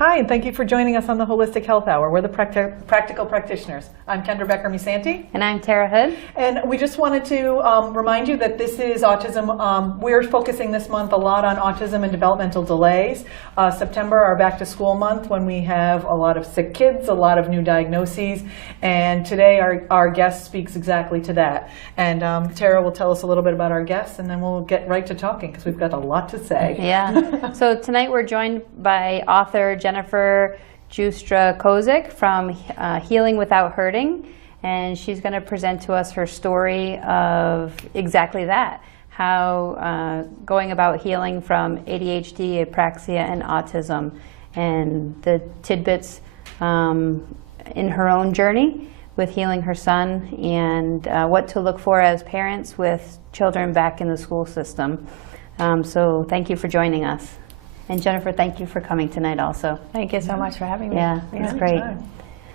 Hi, and thank you for joining us on the Holistic Health Hour. We're the Practical Practitioners. I'm Kendra Becker-Musanti. And I'm Tara Hood. And we just wanted to remind you that this is autism. We're focusing this month a lot on autism and developmental delays. September, our back to school month, when we have a lot of sick kids, a lot of new diagnoses. And today our guest speaks exactly to that. And Tara will tell us a little bit about our guests, and then we'll get right to talking because we've got a lot to say. Yeah. So tonight we're joined by author Jennifer Giustra Kozek from Healing Without Hurting, and she's going to present to us her story of exactly that, how going about healing from ADHD, apraxia, and autism, and the tidbits in her own journey with healing her son, and what to look for as parents with children back in the school system. So thank you for joining us. And Jennifer, thank you for coming tonight also. Thank you so much for having me. Yeah, it's great.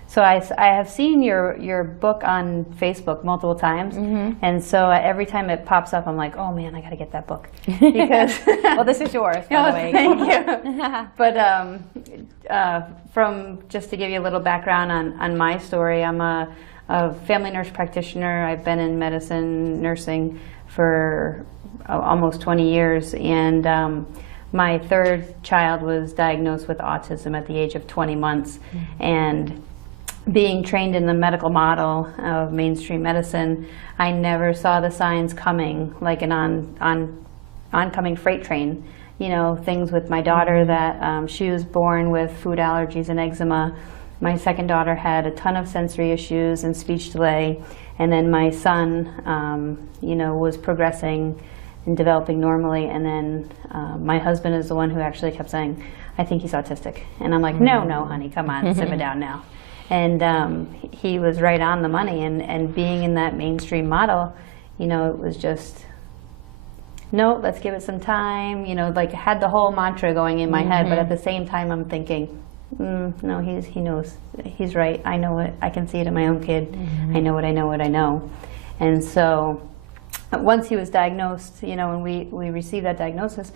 So I have seen your book on Facebook multiple times, and so every time it pops up, I'm like, oh man, I got to get that book. Because well, this is yours, by the way. Thank you. But from just to give you a little background on my story, I'm a family nurse practitioner. I've been in medicine, nursing for almost 20 years, and my third child was diagnosed with autism at the age of 20 months. And being trained in the medical model of mainstream medicine, I never saw the signs coming, like an oncoming freight train. You know, things with my daughter that she was born with food allergies and eczema. My second daughter had a ton of sensory issues and speech delay. And then my son, you know, was progressing and developing normally, and then my husband is the one who actually kept saying, I think he's autistic. And I'm like, no, honey, come on, simmer down now. And he was right on the money, and being in that mainstream model, you know, it was just, no, let's give it some time, you know, like I had the whole mantra going in my head, but at the same time I'm thinking, no, he knows, he's right, I know it, I can see it in my own kid, I know what I know. And so once he was diagnosed, you know, and we received that diagnosis,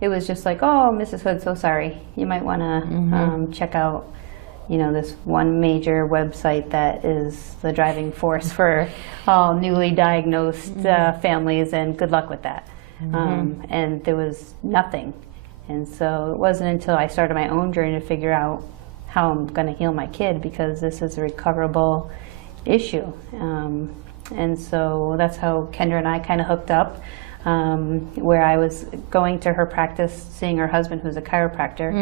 it was just like, oh, Mrs. Hood, so sorry. You might want to check out, you know, this one major website that is the driving force for all newly diagnosed families, and good luck with that. And there was nothing. And so it wasn't until I started my own journey to figure out how I'm going to heal my kid, because this is a recoverable issue. And so that's how Kendra and I kind of hooked up, where I was going to her practice, seeing her husband, who's a chiropractor,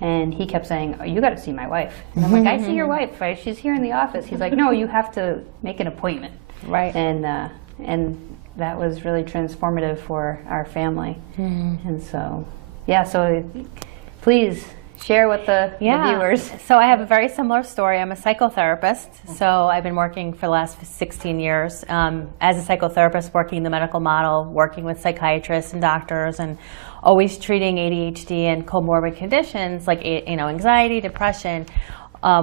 and he kept saying, oh, you got to see my wife. And I'm like, I see your wife, right? She's here in the office. He's like, no, you have to make an appointment. Right. And that was really transformative for our family. And so, yeah, so please share with the viewers. So I have a very similar story. I'm a psychotherapist. So I've been working for the last 16 years as a psychotherapist, working the medical model, working with psychiatrists and doctors, and always treating ADHD and comorbid conditions like, you know, anxiety, depression,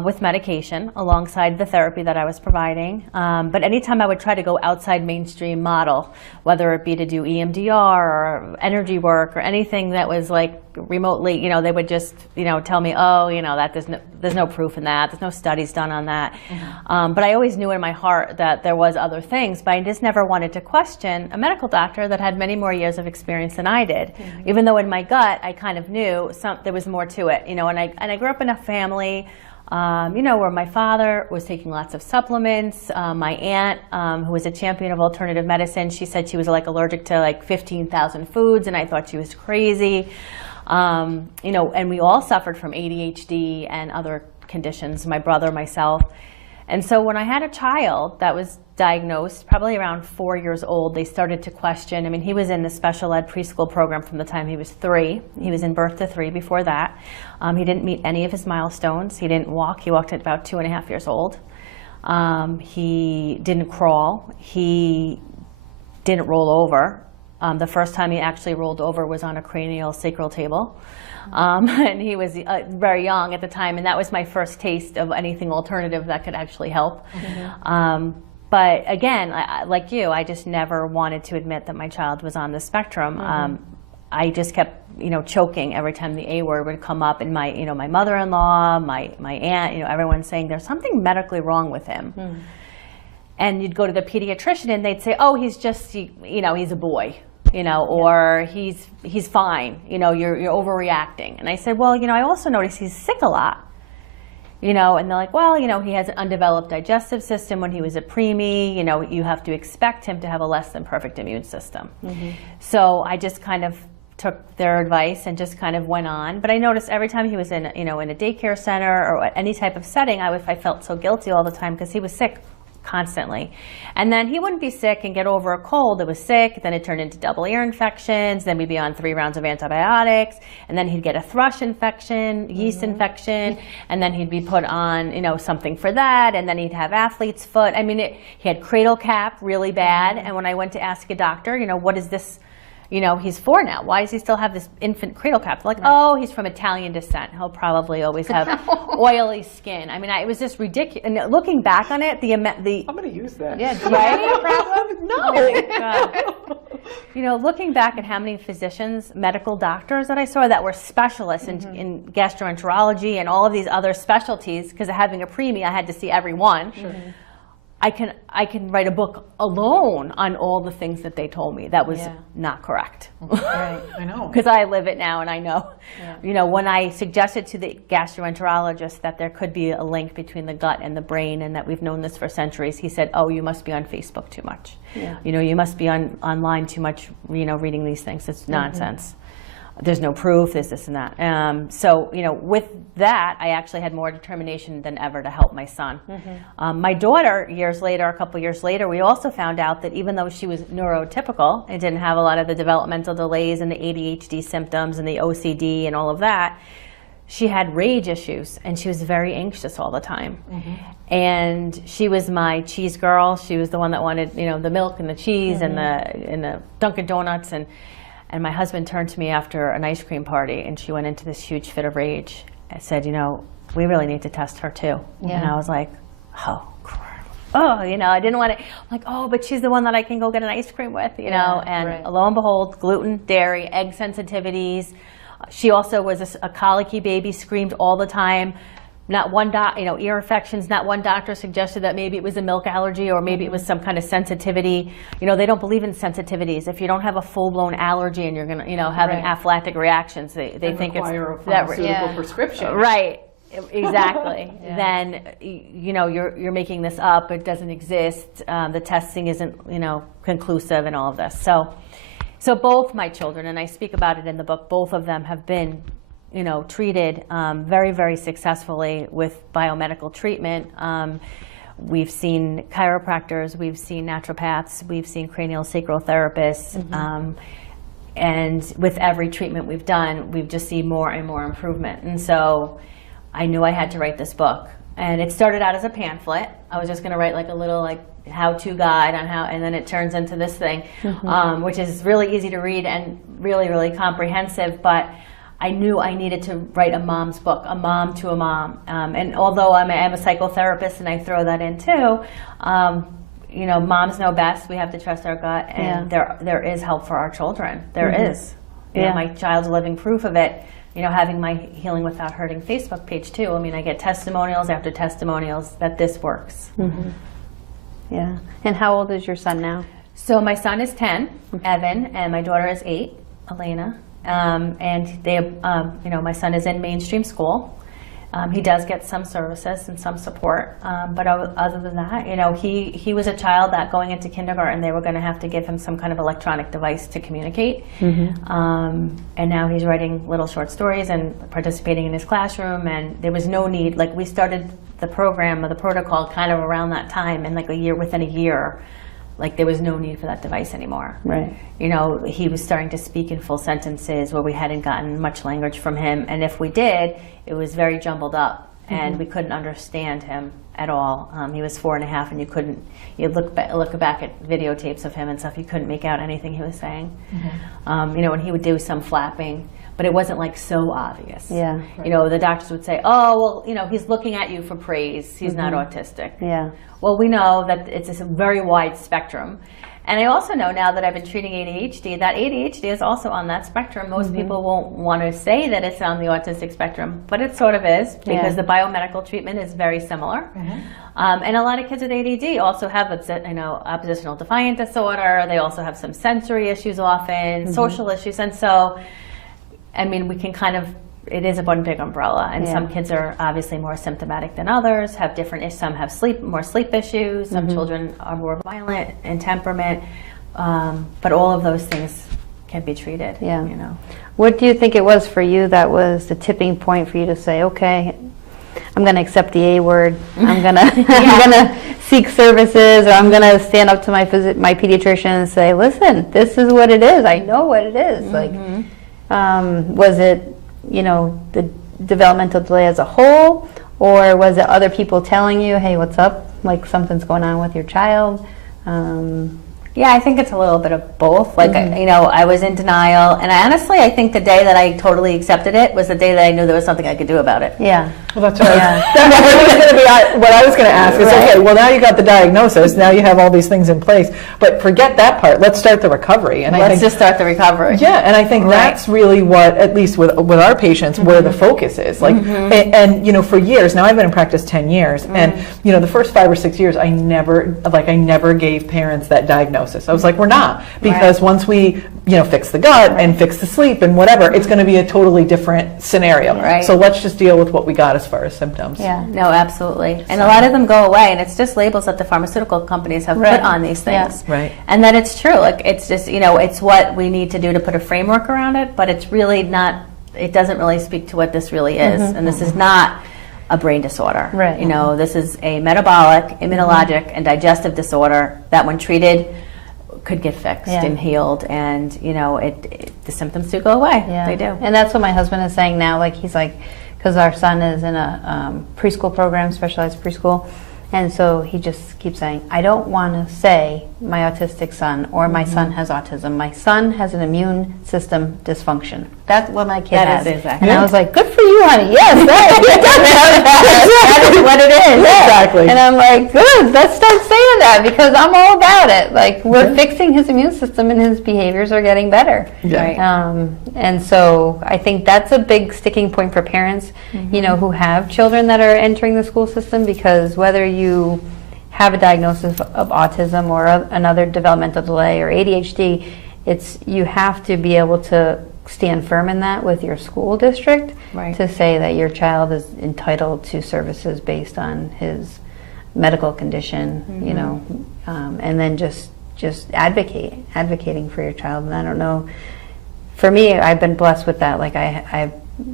with medication alongside the therapy that I was providing. But anytime I would try to go outside mainstream model, whether it be to do EMDR or energy work or anything that was like remotely, you know, they would just, you know, tell me, oh, you know, that there's no proof in that, there's no studies done on that. But I always knew in my heart that there was other things, but I just never wanted to question a medical doctor that had many more years of experience than I did. Even though in my gut I kind of knew there was more to it, you know. And I grew up in a family, you know, where my father was taking lots of supplements. My aunt, who was a champion of alternative medicine, she said she was like allergic to like 15,000 foods, and I thought she was crazy. You know, and we all suffered from ADHD and other conditions, my brother, myself. And so when I had a child that was diagnosed, probably around 4 years old, they started to question. I mean, he was in the special ed preschool program from the time he was 3. He was in birth to 3 before that. He didn't meet any of his milestones. He didn't walk. He walked at about 2.5 years old. He didn't crawl. He didn't roll over. The first time he actually rolled over was on a cranial sacral table. And he was very young at the time, and that was my first taste of anything alternative that could actually help. But again, like you, I just never wanted to admit that my child was on the spectrum. I just kept, choking every time the A word would come up, and my mother-in-law, my aunt, everyone saying there's something medically wrong with him. And you'd go to the pediatrician, and they'd say, oh, he's just, he's a boy. Or he's fine, you're overreacting. And I said, well, I also notice he's sick a lot, and they're like, well, he has an undeveloped digestive system. When he was a preemie, you have to expect him to have a less than perfect immune system. So I just kind of took their advice and just kind of went on. But I noticed every time he was in, in a daycare center or any type of setting, I felt so guilty all the time because he was sick constantly. And then he wouldn't be sick and get over a cold. It was sick, then it turned into double ear infections, then we'd be on 3 rounds of antibiotics, and then he'd get a thrush infection, yeast infection, and then he'd be put on, something for that, and then he'd have athlete's foot. I mean, he had cradle cap really bad, and when I went to ask a doctor, what is this? He's 4 now. Why does he still have this infant cradle cap? Like, oh, he's from Italian descent. He'll probably always have oily skin. I mean, it was just ridiculous. And looking back on it, the I'm going to use that. Yeah, right? Problem? No. Looking back at how many physicians, medical doctors that I saw that were specialists in gastroenterology and all of these other specialties, because of having a preemie, I had to see every one. I can write a book alone on all the things that they told me that was not correct. Right, I know. Because I live it now, and I know. When I suggested to the gastroenterologist that there could be a link between the gut and the brain, and that we've known this for centuries, he said, "Oh, you must be on Facebook too much. You must be online too much. Reading these things. It's nonsense. There's no proof, there's this and that." So, with that, I actually had more determination than ever to help my son. My daughter, a couple years later, we also found out that even though she was neurotypical and didn't have a lot of the developmental delays and the ADHD symptoms and the OCD and all of that, she had rage issues, and she was very anxious all the time. And she was my cheese girl. She was the one that wanted, the milk and the cheese and the Dunkin' Donuts. And my husband turned to me after an ice cream party, and she went into this huge fit of rage. I said, we really need to test her too. And I was like, oh, crap. Oh, I didn't want to, like, oh, but she's the one that I can go get an ice cream with, and lo and behold, gluten, dairy, egg sensitivities. She also was a colicky baby, screamed all the time. Not one ear infections, not one doctor suggested that maybe it was a milk allergy or maybe it was some kind of sensitivity. They don't believe in sensitivities. If you don't have a full-blown allergy and you're going to having anaphylactic reactions, they think it's require a pharmaceutical prescription. Right. Exactly. Then you're making this up. It doesn't exist. The testing isn't conclusive and all of this. So both my children, and I speak about it in the book, both of them have been treated very, very successfully with biomedical treatment. We've seen chiropractors, we've seen naturopaths, we've seen cranial sacral therapists, and with every treatment we've done, we've just seen more and more improvement. And so I knew I had to write this book. And it started out as a pamphlet. I was just going to write like a little how-to guide on how, and then it turns into this thing, which is really easy to read and really, really comprehensive. But I knew I needed to write a mom's book, a mom to a mom. And although I'm a psychotherapist and I throw that in too, moms know best. We have to trust our gut, and there is help for our children. There is. My child's living proof of it. Having my Healing Without Hurting Facebook page too. I mean, I get testimonials after testimonials that this works. Yeah. And how old is your son now? So my son is 10, Evan, and my daughter is 8, Elena. And they, my son is in mainstream school. He does get some services and some support, but other than that, he was a child that going into kindergarten, they were going to have to give him some kind of electronic device to communicate. And now he's writing little short stories and participating in his classroom, and there was no need. Like, we started the program or the protocol kind of around that time, and like within a year, like there was no need for that device anymore. Right. You know, he was starting to speak in full sentences where we hadn't gotten much language from him, and if we did, it was very jumbled up, and we couldn't understand him at all. He was 4.5, and you look back at videotapes of him and stuff, you couldn't make out anything he was saying. You know, and he would do some flapping, but it wasn't like so obvious. Yeah. You know, the doctors would say, oh, well, you know, he's looking at you for praise. He's not autistic. Yeah. Well, we know that it's a very wide spectrum. And I also know now that I've been treating ADHD, that ADHD is also on that spectrum. Most people won't want to say that it's on the autistic spectrum, but it sort of is, because the biomedical treatment is very similar. And a lot of kids with ADD also have, oppositional defiant disorder. They also have some sensory issues often, social issues. And so, I mean, we can kind of, it is a one big umbrella, and some kids are obviously more symptomatic than others, have different issues. Some have more sleep issues, some children are more violent in temperament, but all of those things can be treated. Yeah. You know. What do you think it was for you that was the tipping point for you to say, okay, I'm going to accept the A word, I'm going to I'm going to seek services, or I'm going to stand up to my pediatrician and say, listen, this is what it is. I know what it is. Like, was it, you know, the developmental delay as a whole, or was it other people telling you, hey, what's up, like something's going on with your child? Yeah, I think it's a little bit of both. Like, you know, I was in denial, and I think the day that I totally accepted it was the day that I knew there was something I could do about it. Yeah. Well, that's what that was going to be. What I was going to ask is, okay, well, now you got the diagnosis, now you have all these things in place, but forget that part. Let's start the recovery. And Let's just start the recovery. Yeah, and I think that's really what, at least with our patients, where the focus is. Like, and you know, for years now, I've been in practice 10 years, and you know, the first 5 or 6 years, I never gave parents that diagnosis. I was like, we're not, because once we, you know, fix the gut and fix the sleep and whatever, it's going to be a totally different scenario. Right. So let's just deal with what we got as far as symptoms. Yeah, no, absolutely. And a lot of them go away, and it's just labels that the pharmaceutical companies have put on these things. Yeah. Right. And that it's true. Like, it's just, you know, it's what we need to do to put a framework around it, but it's really not, it doesn't really speak to what this really is. And this is not a brain disorder. Right. You know, this is a metabolic, immunologic, and digestive disorder that when treated could get fixed and healed, and you know, the symptoms do go away. Yeah. They do. And that's what my husband is saying now. Like, he's like, because our son is in a preschool program, specialized preschool, and so he just keeps saying, I don't want to say my autistic son or my son has autism. My son has an immune system dysfunction. That's what my kid has. That is exactly. And I was like, good for you, honey. Yes, that is what it is. Exactly. And I'm like, good, let's start saying that, because I'm all about it. Like, we're fixing his immune system, and his behaviors are getting better. Yeah. Right. And so I think that's a big sticking point for parents, you know, who have children that are entering the school system, because whether you have a diagnosis of autism or another developmental delay or ADHD, you have to be able to stand firm in that with your school district to say that your child is entitled to services based on his medical condition, you know, and then just advocating for your child. And I don't know, for me, I've been blessed with that. Like, I've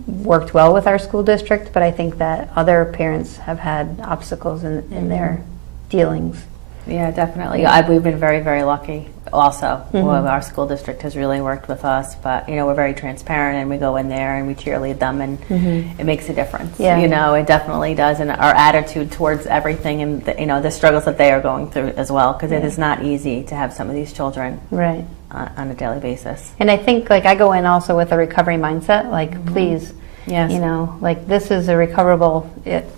worked well with our school district, but I think that other parents have had obstacles in their dealings. Yeah, definitely. We've been very, very lucky also. Well, our school district has really worked with us, but, you know, we're very transparent, and we go in there and we cheerlead them, and it makes a difference. Yeah. You know, it definitely does. And our attitude towards everything, and, you know, the struggles that they are going through as well, because it is not easy to have some of these children on a daily basis. And I think, like, I go in also with a recovery mindset, like, please, Yes. you know, like, this is a recoverable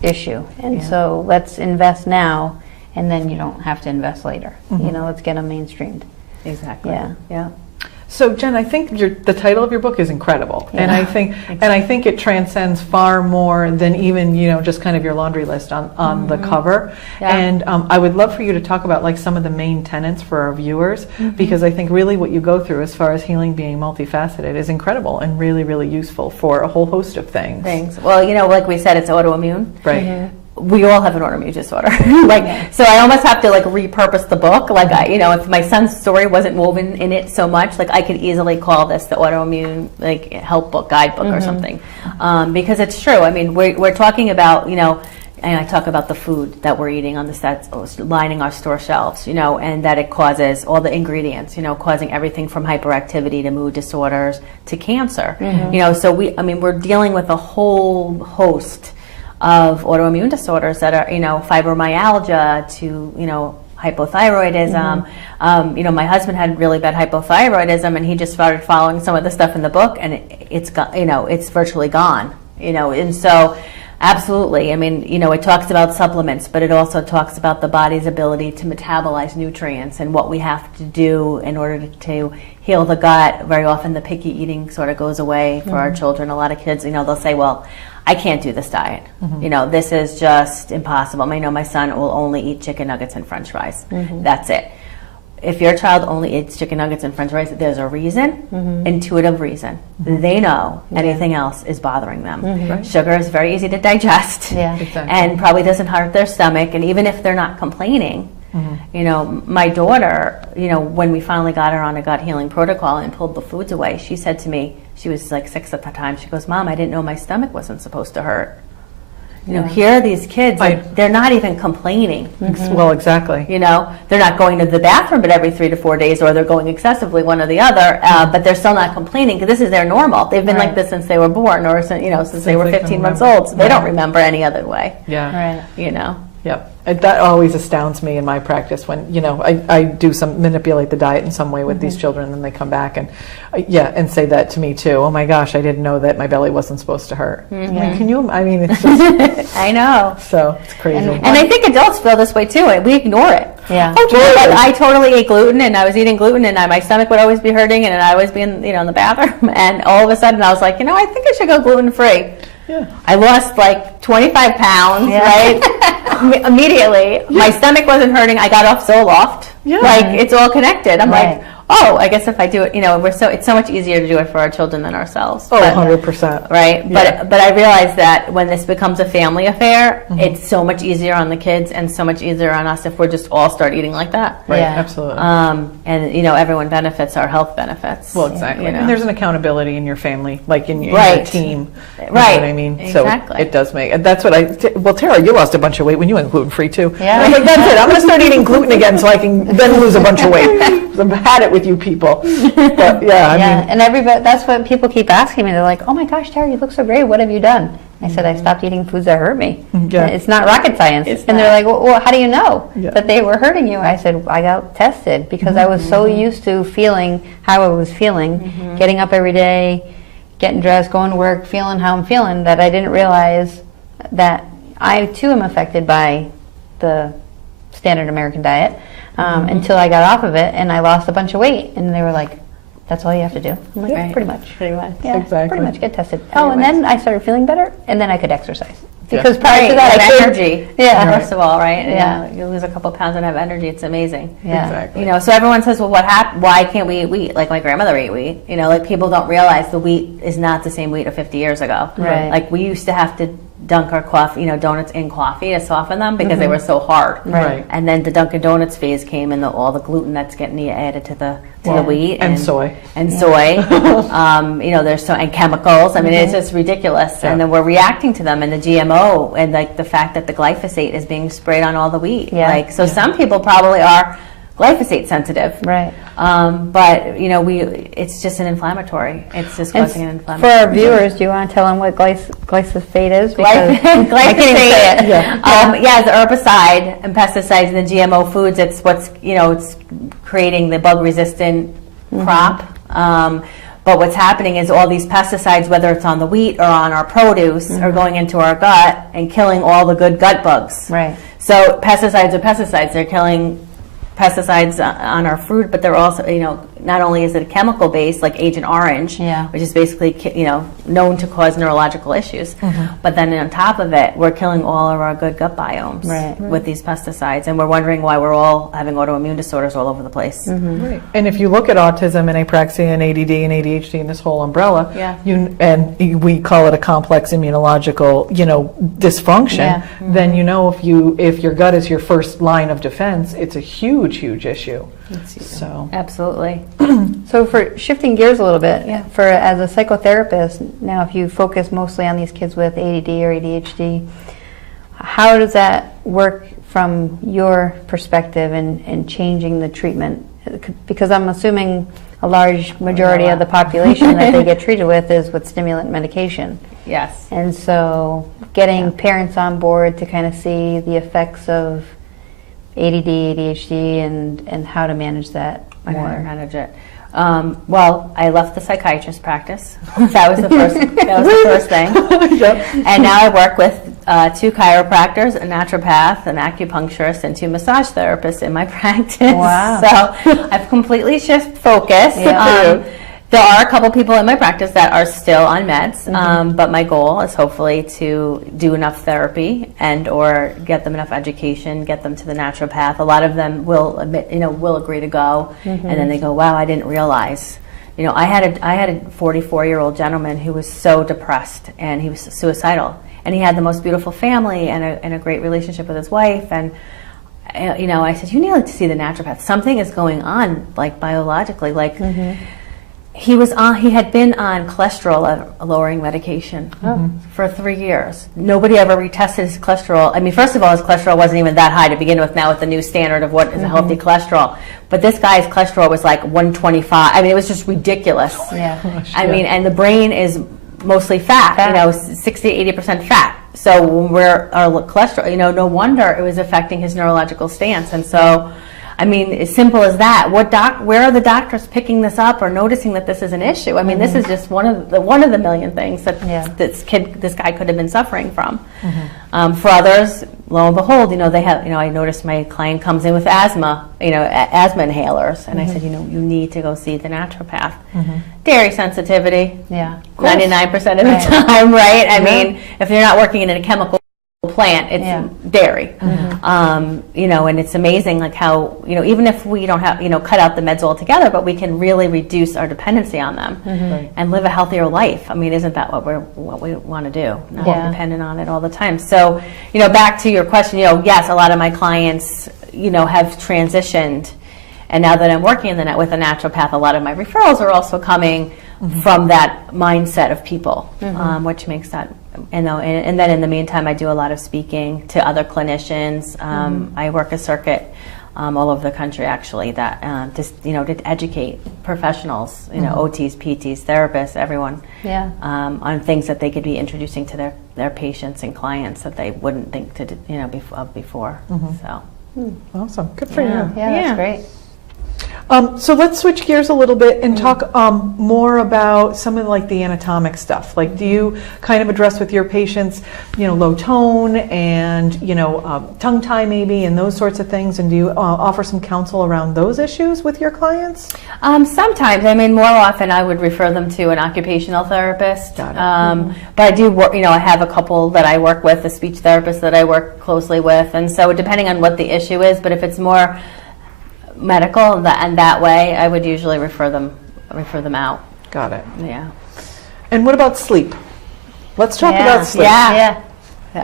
issue, and so let's invest now, and then you don't have to invest later. You know, let's get them mainstreamed. Exactly. Yeah. So Jen, I think the title of your book is incredible, and I think it transcends far more than even, you know, just kind of your laundry list on the cover. Yeah. And I would love for you to talk about, like, some of the main tenets for our viewers, because I think really what you go through as far as healing being multifaceted is incredible and really, really useful for a whole host of things. Well, you know, like we said, it's autoimmune. Right. We all have an autoimmune disorder. So I almost have to, like, repurpose the book. Like, you know, if my son's story wasn't woven in it so much, like, I could easily call this the autoimmune, like, help book, guidebook or something. Because it's true. I mean, we're talking about, you know, and I talk about the food that we're eating on the sets, lining our store shelves, you know, and that it causes all the ingredients, you know, causing everything from hyperactivity to mood disorders to cancer. You know, so we're dealing with a whole host of autoimmune disorders that are, you know, fibromyalgia to, you know, hypothyroidism. You know, my husband had really bad hypothyroidism, and he just started following some of the stuff in the book, and it's you know, it's virtually gone, you know. And so absolutely, I mean, you know, it talks about supplements, but it also talks about the body's ability to metabolize nutrients and what we have to do in order to heal the gut. Very often the picky eating sort of goes away for our children. A lot of kids, you know, they'll say, well, I can't do this diet. You know, this is just impossible. I know my son will only eat chicken nuggets and French fries. That's it. If your child only eats chicken nuggets and French fries, there's a reason, intuitive reason. They know anything else is bothering them. Sugar is very easy to digest and probably doesn't hurt their stomach. And even if they're not complaining, you know, my daughter, you know, when we finally got her on a gut healing protocol and pulled the foods away, she said to me, she was like 6 at the time, she goes, Mom, I didn't know my stomach wasn't supposed to hurt. You know, here are these kids, they're not even complaining. Well, exactly. You know, they're not going to the bathroom but every 3 to 4 days, or they're going excessively, one or the other, but they're still not complaining because this is their normal. They've been like this since they were born, or you know, since they were 15 months old, so they don't remember any other way. You know. Yep. That always astounds me in my practice when, you know, I do manipulate the diet in some way with these children, and then they come back and and say that to me too. Oh my gosh, I didn't know that my belly wasn't supposed to hurt. Like, can you, I mean, it's just, I know. So it's crazy. And I think adults feel this way too. We ignore it. Yeah. Oh, totally. I totally ate gluten, and I was eating gluten, and my stomach would always be hurting, and I'd always be in, you know, in the bathroom. And all of a sudden I was like, you know, I think I should go gluten-free. I lost like 25 pounds, right? Immediately. My stomach wasn't hurting. I got off Zoloft. Like, it's all connected. I'm like, oh, I guess if I do it, you know, it's so much easier to do it for our children than ourselves. Oh, 100%. Right? But I realize that when this becomes a family affair, it's so much easier on the kids and so much easier on us if we're just all start eating like that. Right, absolutely. And, you know, everyone benefits, our health benefits. Well, exactly. You know? And there's an accountability in your family, like in your team. You know what I mean? Exactly. So it does make, and that's what well, Tara, you lost a bunch of weight when you went gluten-free too. Yeah. I was like, that's it. I'm going to start eating gluten again so I can then lose a bunch of weight. I've had it with you people. But I mean, and everybody, that's what people keep asking me. They're like, oh my gosh, Tara, you look so great. What have you done? I said, I stopped eating foods that hurt me. It's not rocket science. And they're like, well, how do you know that they were hurting you? I said, I got tested because I was so used to feeling how I was feeling, getting up every day, getting dressed, going to work, feeling how I'm feeling, that I didn't realize that I too am affected by the standard American diet until I got off of it and I lost a bunch of weight. And they were like, that's all you have to do. I'm like, pretty much. Yeah, exactly. Pretty much, get tested. Oh, and then I started feeling better, and then I could exercise. Because prior to that, I have energy. First of all, right? Yeah. You lose a couple pounds and have energy. It's amazing. Exactly. You know, so everyone says, well, why can't we eat wheat? Like my grandmother ate wheat. You know, like people don't realize the wheat is not the same wheat of 50 years ago. Right. Like we used to have to dunk our coffee, you know, donuts in coffee to soften them because they were so hard. Right. And then the Dunkin' Donuts phase came, and all the gluten that's getting added to the wheat and soy. And soy. You know, there's and chemicals. I mean, it's just ridiculous. And then we're reacting to them, and the GMO, and like the fact that the glyphosate is being sprayed on all the wheat. Like, so some people probably are glyphosate sensitive. Right. But, you know, it's just an inflammatory. It's just causing an For inflammatory. our viewers, do you want to tell them what glyphosate is? Glyphosate, I can't even say it. the herbicide and pesticides in the GMO foods. It's what's, you know, it's creating the bug-resistant crop. But what's happening is all these pesticides, whether it's on the wheat or on our produce, are going into our gut and killing all the good gut bugs. Right. So pesticides are pesticides. They're killing pesticides on our fruit, but they're also, you know, not only is it a chemical base like Agent Orange, which is basically, you know, known to cause neurological issues, but then on top of it, we're killing all of our good gut biomes with these pesticides, and we're wondering why we're all having autoimmune disorders all over the place. Right. And if you look at autism and apraxia and ADD and ADHD and this whole umbrella, and we call it a complex immunological, you know, dysfunction, then you know if your gut is your first line of defense, it's a huge issue. So absolutely. So for shifting gears a little bit, for as a psychotherapist, now if you focus mostly on these kids with ADD or ADHD, how does that work from your perspective in changing the treatment? Because I'm assuming a large majority of the population that they get treated with is with stimulant medication. Yes. And so getting parents on board to kind of see the effects of ADD, ADHD, and how to manage that more. Manage it. Well, I left the psychiatrist practice. That was the first thing. Yep. And now I work with 2 chiropractors, a naturopath, an acupuncturist, and 2 massage therapists in my practice. Wow. So I've completely shifted focus. Yeah. There are a couple people in my practice that are still on meds, but my goal is hopefully to do enough therapy and or get them enough education, get them to the naturopath. A lot of them will admit, will agree to go, and then they go, "Wow, I didn't realize." I had a 44-year-old gentleman who was so depressed and he was suicidal, and he had the most beautiful family and a great relationship with his wife, and I said, "You need to see the naturopath. Something is going on, like biologically, like." He had been on cholesterol lowering medication for 3 years. Nobody ever retested his cholesterol. I mean, first of all, his cholesterol wasn't even that high to begin with now with the new standard of what is a healthy cholesterol. But this guy's cholesterol was like 125. I mean, it was just ridiculous. Yeah. I mean, and the brain is mostly fat. 60-80% fat. So when our cholesterol, no wonder it was affecting his neurological stance. And so, I mean, as simple as that. Where are the doctors picking this up or noticing that this is an issue? I mean, this is just one of the million things that this guy could have been suffering from. For others, lo and behold, they have. I noticed my client comes in with asthma, asthma inhalers, and I said, you need to go see the naturopath. Dairy sensitivity, 99% of the time, right? I mean, if you're not working in a chemical plant, it's dairy. And it's amazing like how even if we don't have cut out the meds altogether, but we can really reduce our dependency on them and live a healthier life. I mean, isn't that what we want to do? Not be dependent on it all the time. So back to your question, yes, a lot of my clients have transitioned, and now that I'm working with a naturopath, a lot of my referrals are also coming from that mindset of people, which makes that. And then in the meantime, I do a lot of speaking to other clinicians. I work a circuit all over the country, actually, that to educate professionals, OTs, PTs, therapists, everyone, on things that they could be introducing to their patients and clients that they wouldn't think before. So Awesome, good for you. Yeah, that's great. So let's switch gears a little bit and talk more about some of the anatomic stuff. Like, do you kind of address with your patients, low tone and tongue tie maybe and those sorts of things? And do you offer some counsel around those issues with your clients? Sometimes. I mean, more often I would refer them to an occupational therapist. Got it. But I do work. I have a couple that I work with, a speech therapist that I work closely with, and so depending on what the issue is, but if it's more medical and that way, I would usually refer them out. Got it. Yeah. And what about sleep? Let's talk about sleep. Yeah.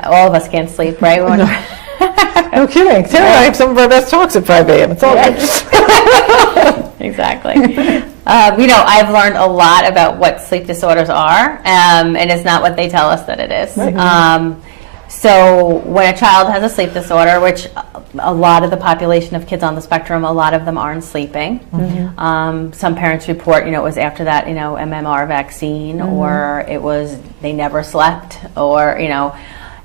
All of us can't sleep, right? No kidding. Sarah and I have some of our best talks at 5 a.m. It's all good. Exactly. I've learned a lot about what sleep disorders are, and it's not what they tell us that it is. Right. So when a child has a sleep disorder, which a lot of the population of kids on the spectrum, a lot of them aren't sleeping. Some parents report, it was after that, MMR vaccine, or it was they never slept, or,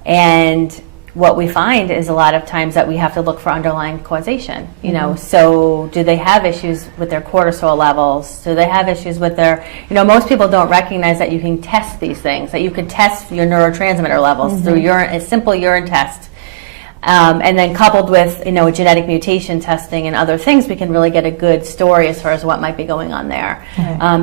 and what we find is a lot of times that we have to look for underlying causation. So do they have issues with their cortisol levels? Do they have issues with their, most people don't recognize that you can test these things, that you can test your neurotransmitter levels through a simple urine test. And then coupled with genetic mutation testing and other things, we can really get a good story as far as what might be going on there.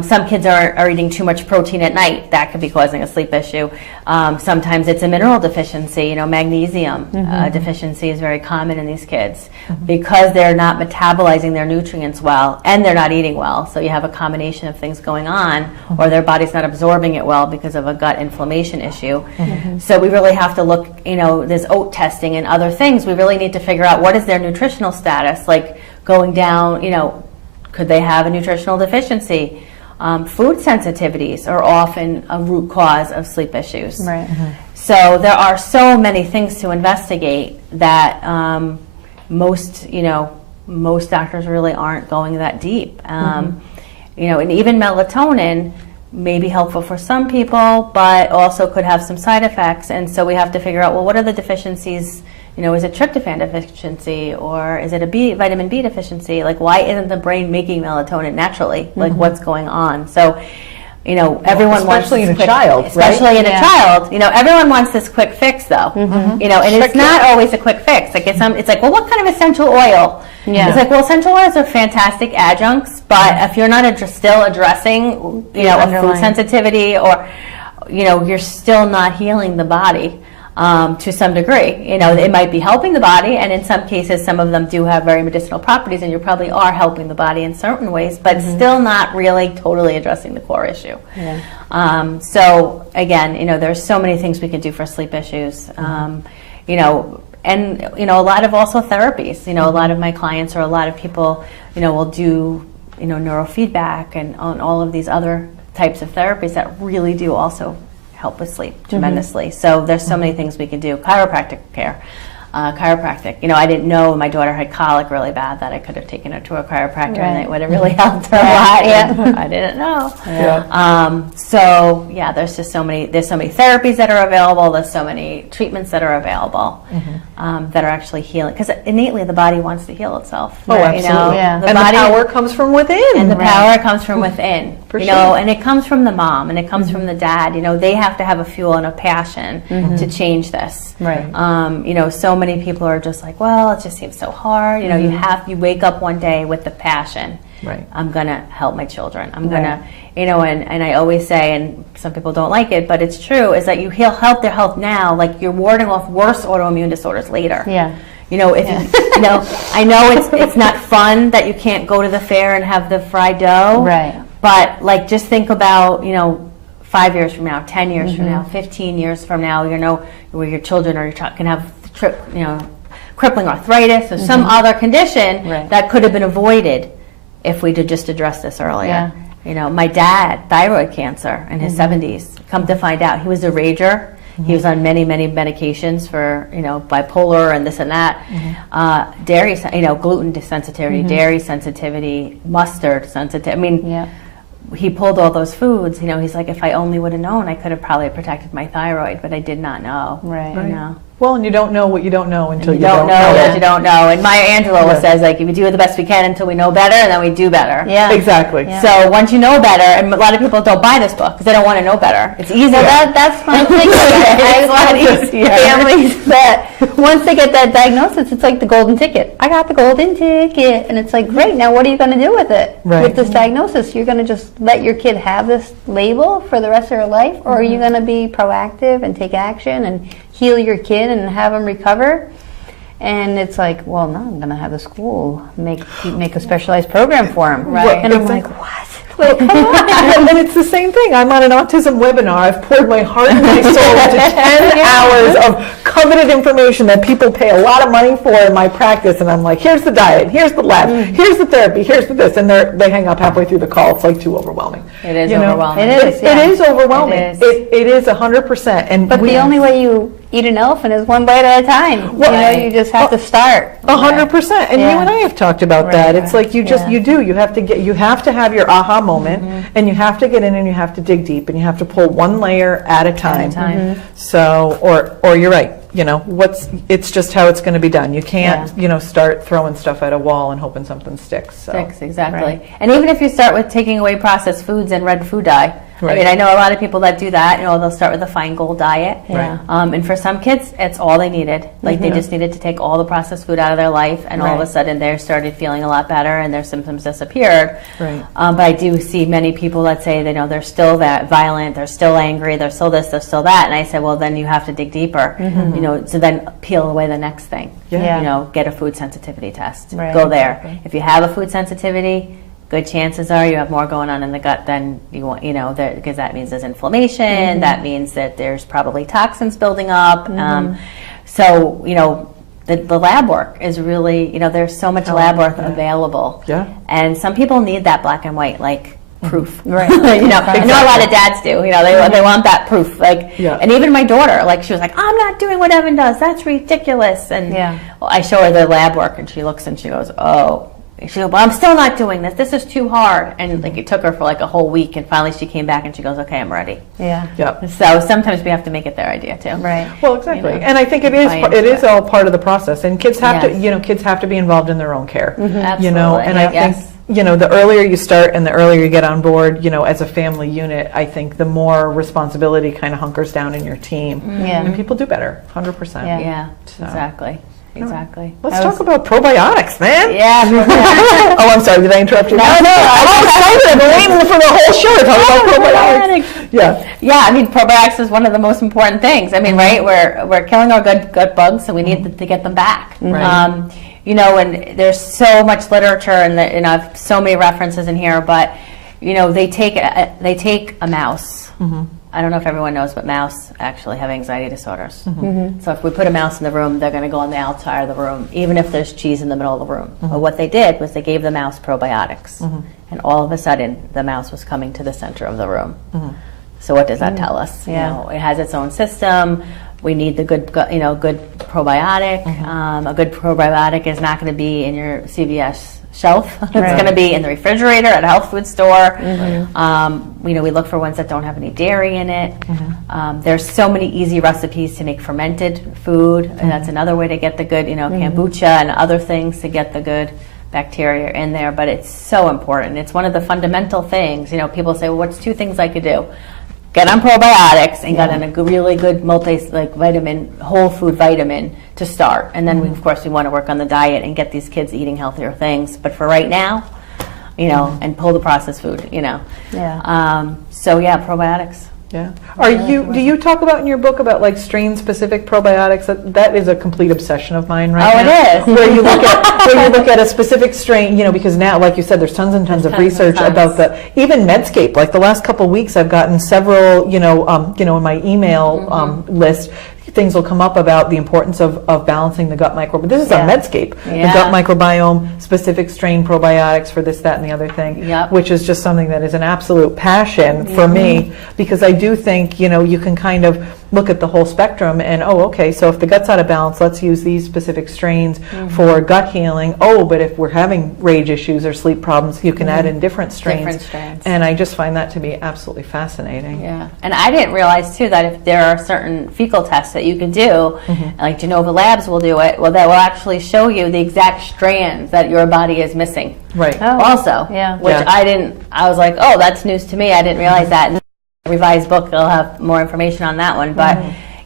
Some kids are eating too much protein at night. That could be causing a sleep issue. Sometimes it's a mineral deficiency. Magnesium deficiency is very common in these kids because they're not metabolizing their nutrients well and they're not eating well. So you have a combination of things going on, or their body's not absorbing it well because of a gut inflammation issue. So we really have to look. There's oat testing and other things. We really need to figure out what is their nutritional status, like going down, could they have a nutritional deficiency? Food sensitivities are often a root cause of sleep issues. Right. So there are so many things to investigate that most doctors really aren't going that deep. And even melatonin may be helpful for some people, but also could have some side effects. And so we have to figure out, well, what are the deficiencies? Is it tryptophan deficiency, or is it a vitamin B deficiency? Like, why isn't the brain making melatonin naturally? Like, what's going on? So, everyone wants, especially in a child, right? Especially in a child, everyone wants this quick fix, though. And it's not always a quick fix. Like, it's like, well, what kind of essential oil? Yeah. It's like, well, essential oils are fantastic adjuncts, but if you're not still addressing, a food sensitivity, or, you're still not healing the body. To some degree, it might be helping the body, and in some cases, some of them do have very medicinal properties, and you probably are helping the body in certain ways, but still not really totally addressing the core issue. Yeah. So again, there's so many things we can do for sleep issues. And a lot of also therapies. A lot of my clients, or a lot of people, will do neurofeedback and on all of these other types of therapies that really do also help with sleep tremendously. So there's so many things we can do. Chiropractic care. I didn't know my daughter had colic really bad that I could have taken her to a chiropractor and it would have really helped her a lot. I didn't know. There's just so many therapies that are available. There's so many treatments that are available that are actually healing, because innately the body wants to heal itself. Oh, absolutely. The and body, the power comes from within. And the power comes from within. For sure. And it comes from the mom, and it comes from the dad. They have to have a fuel and a passion to change this. Right. So many people are just like, well, it just seems so hard. You wake up one day with the passion. Right. I'm gonna help my children. I'm gonna, and I always say, and some people don't like it, but it's true, is that you help their health now, like you're warding off worse autoimmune disorders later. Yeah. I know it's not fun that you can't go to the fair and have the fried dough. Right. But like, just think about, 5 years from now, 10 years from now, 15 years from now, where your children can have crippling arthritis or some other condition that could have been avoided if we did just address this earlier. Yeah. My dad, thyroid cancer in his 70s, come to find out he was a rager. He was on many, many medications for, bipolar and this and that. Dairy, gluten sensitivity, dairy sensitivity, mustard sensitivity. He pulled all those foods. He's like, if I only would have known, I could have probably protected my thyroid, but I did not know. Right. Well, and you don't know what you don't know until you don't know what you don't know. And Maya Angelou says, like, if we do the best we can until we know better, and then we do better. Yeah. Exactly. Yeah. So once you know better, and a lot of people don't buy this book because they don't want to know better. It's easier. Well, that's my thing. It's a lot easier. Families that once they get that diagnosis, it's like the golden ticket. I got the golden ticket, and it's like, great. Now what are you going to do with it? Right. With this diagnosis, you're going to just let your kid have this label for the rest of their life, or are you going to be proactive and take action and heal your kid and have them recover? And it's like, well, no, I'm going to have the school make a specialized program for him. Right. And I'm like, what? Well, come on. And it's the same thing. I'm on an autism webinar. I've poured my heart and my soul into 10 hours of coveted information that people pay a lot of money for in my practice. And I'm like, here's the diet, here's the lab, here's the therapy, here's the this. And they hang up halfway through the call. It's like too overwhelming. It is overwhelming. It is. It is overwhelming. It is. It is 100%. But the only way you eat an elephant is one bite at a time. Well, you just have to start. 100%. And you and I have talked about that. It's like you have to have your aha moment, and you have to get in and you have to dig deep, and you have to pull one layer at a time. So, or you're right. It's just how it's going to be done. You can't, start throwing stuff at a wall and hoping something sticks. So. Sticks, exactly. Right. And even if you start with taking away processed foods and red food dye, Right. I mean, I know a lot of people that do that. They'll start with a Feingold diet. Right. And for some kids, it's all they needed. Like they just needed to take all the processed food out of their life, and all of a sudden they started feeling a lot better, and their symptoms disappeared. Right. But I do see many people that say they're still that violent, they're still angry, they're still this, they're still that, and I say, well, then you have to dig deeper. So then peel away the next thing. Get a food sensitivity test. Right. Go there. Exactly. If you have a food sensitivity, good chances are you have more going on in the gut than you want, because that means there's inflammation, that means that there's probably toxins building up. So, the lab work is really, there's so much lab work available. Yeah. And some people need that black and white, like, proof. Right. You know, I know a lot of dads do. You know, they want that proof. Like, Yeah. and even my daughter, like, she was like, I'm not doing what Evan does. That's ridiculous. And Yeah. well, I show her the lab work, and she looks and she goes, oh. She goes, well, I'm still not doing this. This is too hard. And like, it took her for like a whole week, and finally she came back and she goes, okay, I'm ready. Yeah. Yep. So sometimes we have to make it their idea too. Right. Well, exactly. You know, And I think it is all part of the process. And kids have to, Yes. you know, kids have to be involved in their own care. Absolutely. You know, and I think, you know, the earlier you start and the earlier you get on board, you know, as a family unit, I think the more responsibility kind of hunkers down in your team. Yeah. And people do better, 100%. Yeah. Yeah, So. exactly. Exactly. Let's talk about probiotics, man. Yeah. Oh, I'm sorry. Did I interrupt you? No, I'm all excited. I've been waiting for the whole show to talk about probiotics. Yeah. Yeah, I mean, probiotics is one of the most important things. I mean, right? We're killing our gut bugs, so we need to get them back. Right. You know, and there's so much literature, and I have so many references in here. But you know, they take a mouse. I don't know if everyone knows, but mouse actually have anxiety disorders. So if we put a mouse in the room, they're going to go on the outside of the room, even if there's cheese in the middle of the room. But what they did was they gave the mouse probiotics, and all of a sudden, the mouse was coming to the center of the room. So what does that tell us? Yeah. You know, it has its own system. We need the good probiotic. A good probiotic is not going to be in your CVS shelf. It's going to be in the refrigerator at a health food store. You know, we look for ones that don't have any dairy in it. There's so many easy recipes to make fermented food, and that's another way to get the good, you know, kombucha and other things to get the good bacteria in there. But it's so important. It's one of the fundamental things. You know, people say, well, what's 2 things I could do? Get on probiotics and get on a really good vitamin, whole food vitamin to start. And then, of course, we want to work on the diet and get these kids eating healthier things. But for right now, you know, and pull the processed food, you know. Yeah. So, yeah, probiotics. Yeah. Do you talk about in your book about like strain-specific probiotics? That is a complete obsession of mine right now. It is. Where you look at a specific strain, you know, because now, like you said, there's tons and tons of research about even Medscape. Like the last couple of weeks, I've gotten several, in my email list. Things will come up about the importance of balancing the gut microbiome. This is on Medscape, the gut microbiome, specific strain probiotics for this, that, and the other thing, which is just something that is an absolute passion for me, because I do think, you know, you can kind of look at the whole spectrum and, okay, so if the gut's out of balance, let's use these specific strains for gut healing. But if we're having rage issues or sleep problems, you can add in different strains. And I just find that to be absolutely fascinating. Yeah, and I didn't realize, too, that if there are certain fecal tests that you can do, like Genova Labs will do it, well, that will actually show you the exact strands that your body is missing. Right. Also, which I was like, oh, that's news to me. I didn't realize that. And the revised book, they'll have more information on that one. But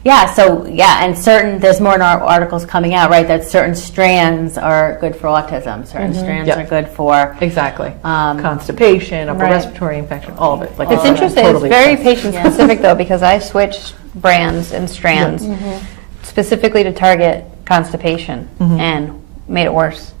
and there's more articles coming out, right, that certain strands are good for autism, certain strands are good for constipation, upper respiratory infection, all of it. Like it's interesting. Totally it's very patient specific though, because I switched brands and strands specifically to target constipation and made it worse.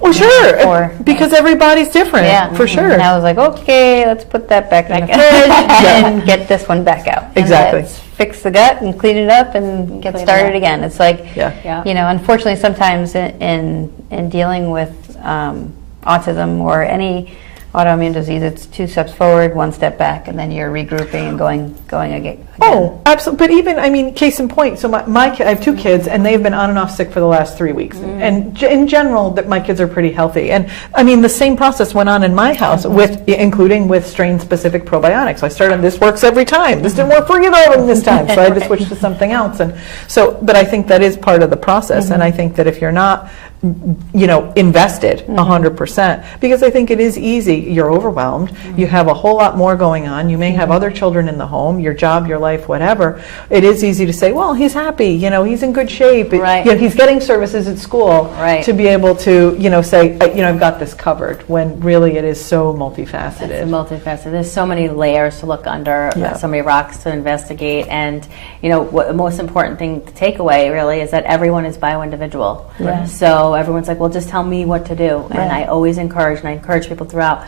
Well, sure, because everybody's different, for sure. And I was like, okay, let's put that back in the fridge and get this one back out. Exactly. Let's fix the gut and clean it up and get started again. It's like, you know, unfortunately, sometimes in dealing with autism or any autoimmune disease, it's 2 steps forward, 1 step back, and then you're regrouping and going again. Oh, absolutely. But even, I mean, case in point, so I have 2 kids, and they've been on and off sick for the last 3 weeks. And in general, that my kids are pretty healthy. And I mean, the same process went on in my house, including with strain-specific probiotics. I started, this works every time. This didn't work for either of them this time, so I had to switch to something else. And so, but I think that is part of the process. And I think that if you're not, you know, invested 100%, because I think it is easy. You're overwhelmed. You have a whole lot more going on. You may have other children in the home, your job, your life, whatever. It is easy to say, well, he's happy, you know, he's in good shape. Right. You know, he's getting services at school. Right. To be able to, you know, say, you know, I've got this covered, when really it is so multifaceted. It's multifaceted. There's so many layers to look under, so many rocks to investigate, and you know, what the most important thing to take away really is that everyone is bio-individual. Yeah. So everyone's like, well, just tell me what to do. And I always encourage people throughout,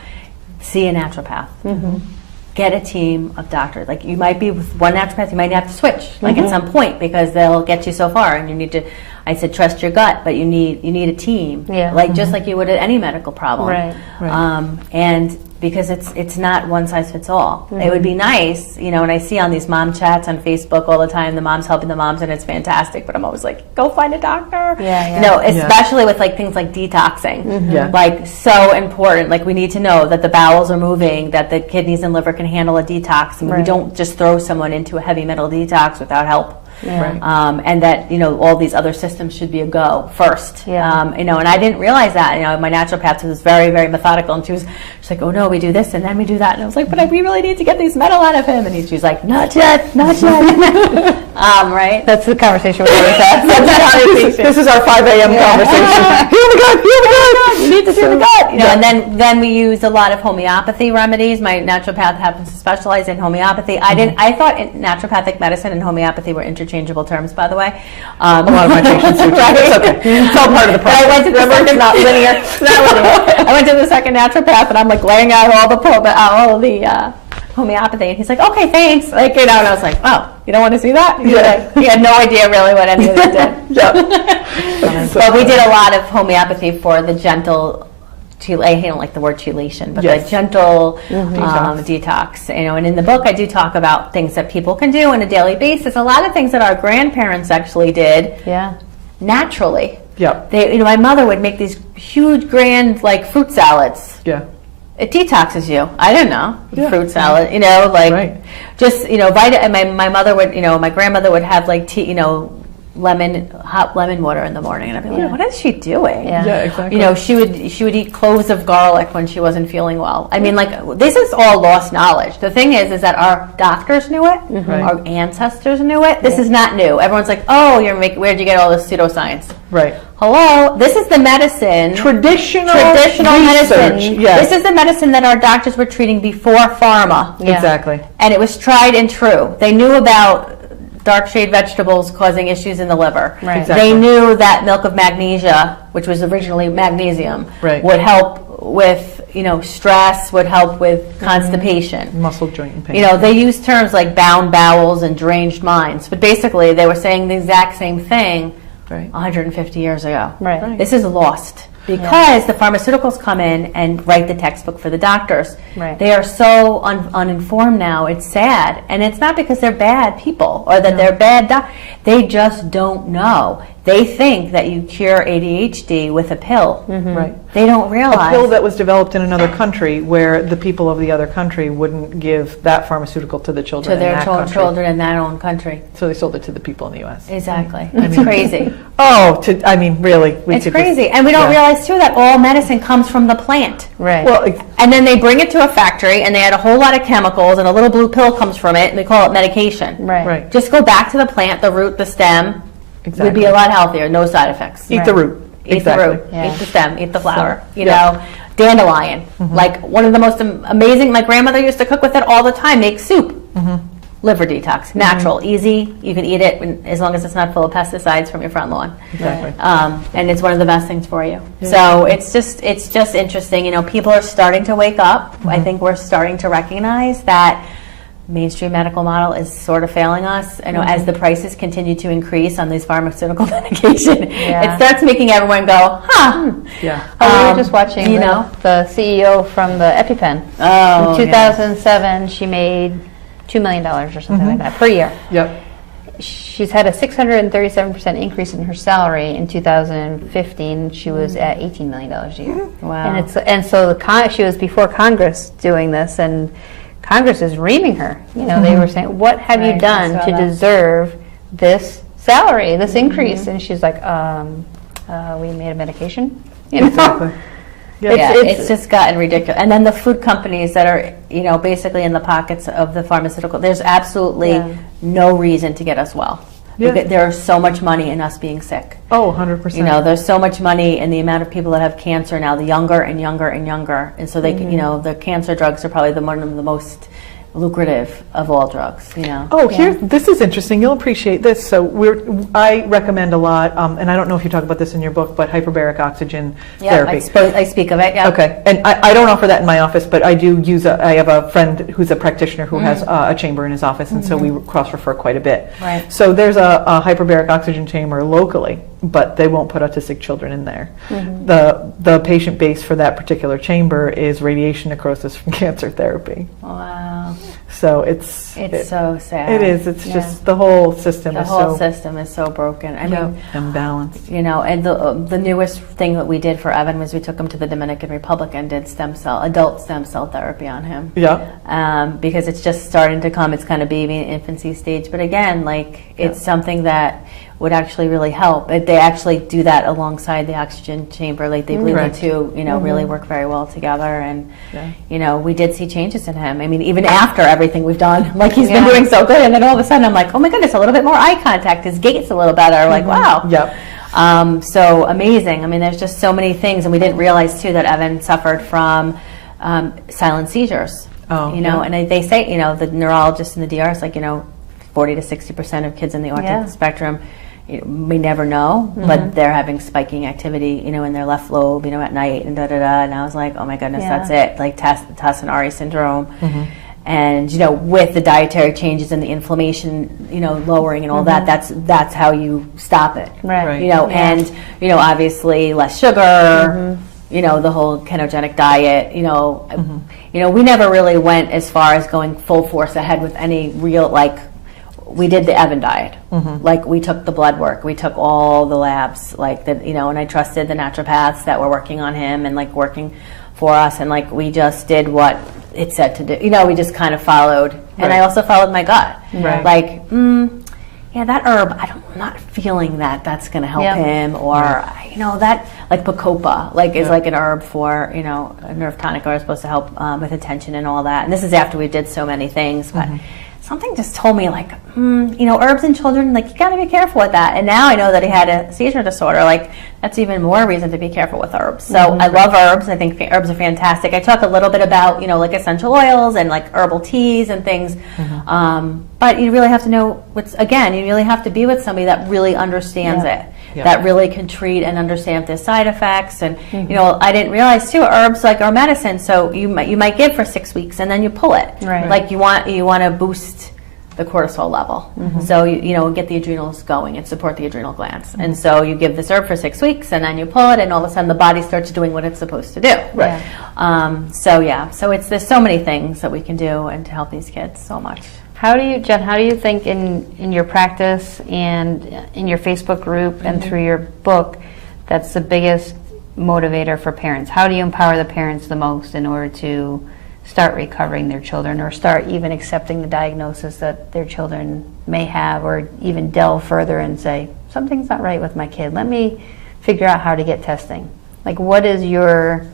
see a naturopath. Get a team of doctors. Like, you might be with one naturopath, you might have to switch, like at some point, because they'll get you so far, and you need to I said, trust your gut, but you need a team, like just like you would at any medical problem, Right. and because it's not one size fits all. It would be nice, you know, and I see on these mom chats on Facebook all the time, the moms helping the moms, and it's fantastic. But I'm always like, go find a doctor. You know, especially with like things like detoxing, like so important. Like we need to know that the bowels are moving, that the kidneys and liver can handle a detox, and we don't just throw someone into a heavy metal detox without help. And that, you know, all these other systems should be a go first. You know, and I didn't realize that. You know, my naturopath was very, very methodical, and she's like, oh no, we do this and then we do that, and I was like, but we really need to get these metal out of him, and she's like, not yet. Right? That's the conversation we always have. This is our 5 a.m. conversation. Heal the gut, heal the gut. You need to do the gut. You know, and then we use a lot of homeopathy remedies. My naturopath happens to specialize in homeopathy. I thought naturopathic medicine and homeopathy were interchangeable terms, by the way. A lot of my patients do. Right? It's okay. It's all part of the process. I went to the second, not linear. It's not linear. I went to the second naturopath, and I'm like laying out all the homeopathy, and he's like, okay, thanks, like, you know, and I was like, oh, you don't want to see that? Like, he had no idea really what any of it did. But we did a lot of homeopathy for the gentle, I don't like the word chelation, but the gentle detox. You know, and in the book I do talk about things that people can do on a daily basis. A lot of things that our grandparents actually did naturally. They, you know, my mother would make these huge, grand, like, fruit salads. It detoxes you. I don't know. Fruit salad, you know, like just, you know, my mother would, you know, my grandmother would have like tea, you know, hot lemon water in the morning, and I'd be like, what is she doing? Exactly. You know, she would eat cloves of garlic when she wasn't feeling well. I mean, like, this is all lost knowledge. The thing is that our doctors knew it, our ancestors knew it. This is not new. Everyone's like, oh, where'd you get all this pseudoscience? Hello, this is the medicine. Traditional medicine. This is the medicine that our doctors were treating before pharma. Exactly. And it was tried and true. They knew about dark shade vegetables causing issues in the liver. They knew that milk of magnesia, which was originally magnesium, would help with, you know, stress, would help with constipation. Muscle joint pain. You know, they used terms like bound bowels and deranged minds, but basically they were saying the exact same thing 150 years ago. This is lost because the pharmaceuticals come in and write the textbook for the doctors. They are so uninformed now. It's sad, and it's not because they're bad people or that they're bad they just don't know. They think that you cure ADHD with a pill. They don't realize. A pill that was developed in another country where the people of the other country wouldn't give that pharmaceutical to the children to their children in their own country. So they sold it to the people in the U.S. Exactly. It's crazy. I mean, really. It's crazy. And we don't realize, too, that all medicine comes from the plant. Well, and then they bring it to a factory, and they add a whole lot of chemicals, and a little blue pill comes from it, and they call it medication. Just go back to the plant, the root, the stem. Would be a lot healthier. No side effects. Eat the root. Eat the root. Eat the stem. Eat the flower. You know, dandelion. Like one of the most amazing. My grandmother used to cook with it all the time. Make soup. Liver detox. Natural. Easy. You can eat it as long as it's not full of pesticides from your front lawn. And it's one of the best things for you. So it's just interesting. You know, people are starting to wake up. I think we're starting to recognize that mainstream medical model is sort of failing us. I know as the prices continue to increase on these pharmaceutical medication, it starts making everyone go, huh. We were just watching the CEO from the EpiPen. In 2007, she made $2 million or something like that per year. She's had a 637% increase in her salary. In 2015, she was at $18 million a year. Wow. And so she was before Congress doing this, and Congress is reaming her. You know, they were saying, what have you done to deserve this salary, this increase? And she's like, we made a medication. You know? It's just gotten ridiculous. And then the food companies that are, you know, basically in the pockets of the pharmaceutical, there's absolutely no reason to get us well. There's so much money in us being sick. 100%. You know, there's so much money in the amount of people that have cancer now, the younger and younger and younger. And so they can, you know, the cancer drugs are probably one of the most lucrative of all drugs, you know. This is interesting. You'll appreciate this. So I recommend a lot, and I don't know if you talk about this in your book, but hyperbaric oxygen therapy. I speak of it, Okay, and I don't offer that in my office, but I do use I have a friend who's a practitioner who has a chamber in his office, and so we cross-refer quite a bit. So there's a hyperbaric oxygen chamber locally but they won't put autistic children in there. The patient base for that particular chamber is radiation necrosis from cancer therapy. Wow. So it's so sad. It is. It's just the whole system is so system is so broken. I mean, imbalanced. you know, and the newest thing that we did for Evan was we took him to the Dominican Republic and did adult stem cell therapy on him. Yeah. Because it's just starting to come. It's kind of baby and infancy stage, but again, like it's something that would actually really help. They actually do that alongside the oxygen chamber. Like they believe the two, you know, really work very well together. And you know, we did see changes in him. I mean, even after everything we've done, like he's been doing so good, and then all of a sudden I'm like, oh my goodness, a little bit more eye contact. His gait's a little better. Like wow. Yep. So amazing. I mean, there's just so many things, and we didn't realize too that Evan suffered from silent seizures. Oh, you know, and they say, you know, the neurologist in the DR is like, you know, 40 to 60% of kids in the autism spectrum, you know, we never know, but they're having spiking activity, you know, in their left lobe, you know, at night and And I was like, oh my goodness, that's it, like Tassinari syndrome. And you know, with the dietary changes and the inflammation, you know, lowering and all that, that's how you stop it, Right. You know, and you know, obviously less sugar. You know, the whole ketogenic diet. You know, we never really went as far as going full force ahead with any real like. We did the Evan diet. Like we took the blood work, we took all the labs, like the, you know, and I trusted the naturopaths that were working on him and like working for us, and like we just did what it said to do. You know, we just kind of followed, and I also followed my gut. Like, yeah, that herb, I'm not feeling that's going to help him, or you know, that like Bacopa, like is like an herb for, you know, a nerve tonic, or is supposed to help with attention and all that. And this is after we did so many things, but. Something just told me like, you know, herbs in children, like you got to be careful with that. And now I know that he had a seizure disorder. Like that's even more reason to be careful with herbs. So I love herbs. I think herbs are fantastic. I talk a little bit about, you know, like essential oils and like herbal teas and things. But you really have to know you really have to be with somebody that really understands it. That really can treat and understand the side effects. And you know, I didn't realize too, herbs like are medicine, so you might give for 6 weeks and then you pull it. Like you want to boost the cortisol level, so you know, get the adrenals going and support the adrenal glands. And so you give this herb for 6 weeks and then you pull it, and all of a sudden the body starts doing what it's supposed to do. So there's so many things that we can do and to help these kids so much. Jen, how do you think in your practice and in your Facebook group and through your book, that's the biggest motivator for parents? How do you empower the parents the most in order to start recovering their children, or start even accepting the diagnosis that their children may have, or even delve further and say, something's not right with my kid, let me figure out how to get testing? Like, what is your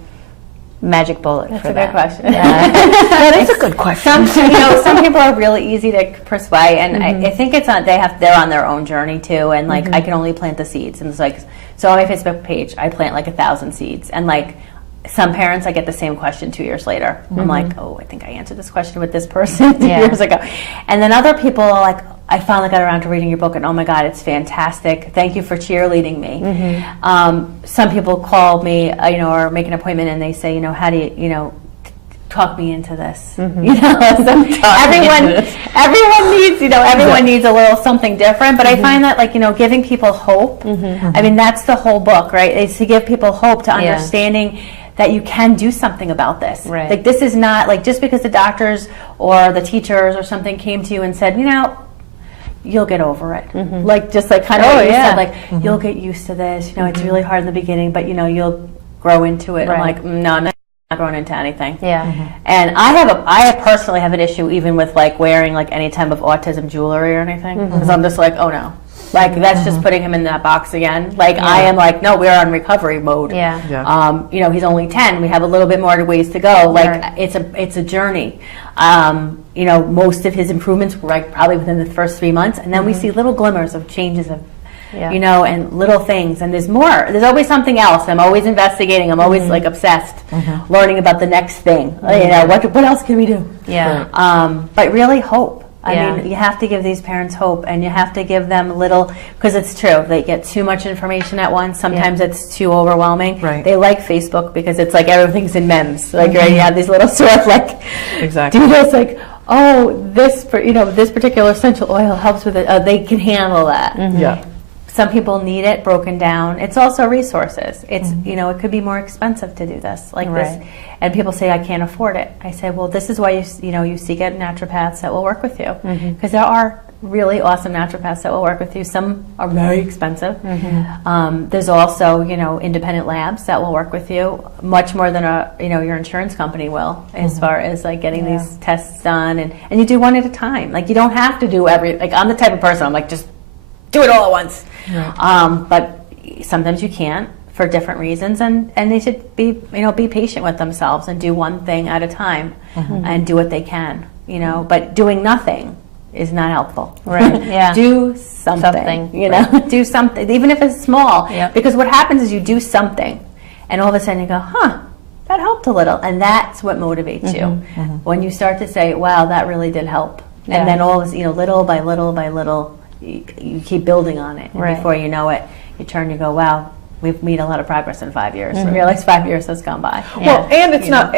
magic bullet for that? That's a good question. That is a good question. Some people are really easy to persuade, and I think it's on. They're on their own journey too. And like, I can only plant the seeds, and it's like, so on my Facebook page, I plant like 1,000 seeds, and like. Some parents, I get the same question 2 years later. I'm like, oh, I think I answered this question with this person 2 years ago. And then other people are like, I finally got around to reading your book, and oh my God, it's fantastic. Thank you for cheerleading me. Some people call me, you know, or make an appointment, and they say, you know, how do you know, talk me into this? You know, everyone needs, you know, everyone needs a little something different. But I find that, like, you know, giving people hope. I mean, that's the whole book, right? It's to give people hope to understanding that you can do something about this. Like, this is not, like, just because the doctors or the teachers or something came to you and said, you know, you'll get over it. Like, just like kind of what you said, like, you'll get used to this. You know, it's really hard in the beginning, but, you know, you'll grow into it. I'm like, no, I'm not growing into anything. And I personally have an issue even with, like, wearing, like, any type of autism jewelry or anything. Because I'm just like, oh, no. Like, that's just putting him in that box again. Like, I am like, no, we're on recovery mode. You know, he's only 10. We have a little bit more ways to go. Like, it's a journey. You know, most of his improvements were like probably within the first 3 months. And then we see little glimmers of changes of, you know, and little things. And there's more. There's always something else. I'm always investigating. I'm always like obsessed, learning about the next thing. You know, what else can we do? But really hope. I mean, you have to give these parents hope, and you have to give them little, because it's true, they get too much information at once. Sometimes it's too overwhelming. They like Facebook because it's like everything's in memes. Like, right, you have these little sort of like, do this, like, oh, this, you know, this particular essential oil helps with it. They can handle that. some people need it broken down. It's also resources. It's, you know, it could be more expensive to do this like this. And people say, I can't afford it. I say, well, this is why you seek out naturopaths that will work with you. Because there are really awesome naturopaths that will work with you. Some are very expensive. There's also, you know, independent labs that will work with you much more than your insurance company will, as far as like getting these tests done. And you do one at a time. Like, you don't have to do like, I'm the type of person, I'm like, just do it all at once. But sometimes you can't for different reasons, and they should be patient with themselves and do one thing at a time and do what they can, you know. But doing nothing is not helpful. Do something. You know, do something, even if it's small. Because what happens is you do something, and all of a sudden you go, that helped a little, and that's what motivates you. When you start to say, wow, that really did help, and then all of this, little by little by little, you keep building on it, and before you know it, you turn, you go, wow, we've made a lot of progress in 5 years. We realize 5 years has gone by. Well, and it's not